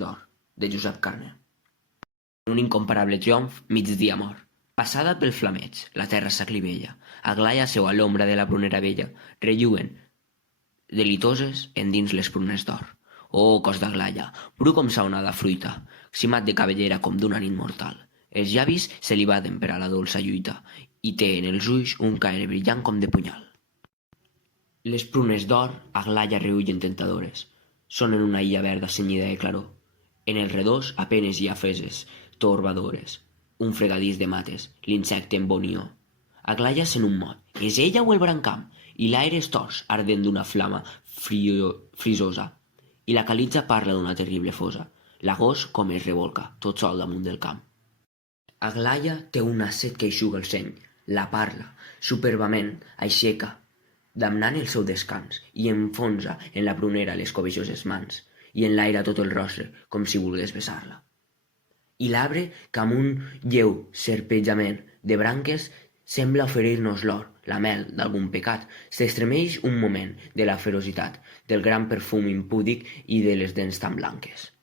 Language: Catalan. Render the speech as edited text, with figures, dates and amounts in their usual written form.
d'or, de Josep Carner. Un incomparable triomf, migdia mor. Passada pel flameig, la terra s'aclivella, Aglaia seu a l'ombra de la prunera vella, relliuen, delitoses, endins les prunes d'or. Oh, cos d'Aglaia, bru com saonada fruita, cimat de cabellera com d'una nit mortal. Els llavis se li baden per a la dolça lluita, i té en els ulls un caire brillant com de punyal. Les prunes d'or, Aglaia reüllen tentadores. Són en una illa verda cenyida de claror. En el redós apenes hi ha freses torbadores, un fregadís de mates, l'insecte en bonió. Aglaia sent un mot, és ella o el brancam? I l'aire és tors, ardent d'una flama frisosa. I la calitza parla d'una terrible fosa. L'agost com es revolca, tot sol damunt del camp. Aglaia té una set que eixuga el seny, la parla, superbament, aixeca, damnant el seu descans, i enfonsa en la prunera les cobejoses mans, i enlaira tot el rostre, com si volgués besar-la. I l'arbre, que amb un lleu serpejament de branques, sembla oferir-nos l'or, la mel d'algun pecat, s'estremeix un moment de la ferocitat, del gran perfum impúdic i de les dents tan blanques.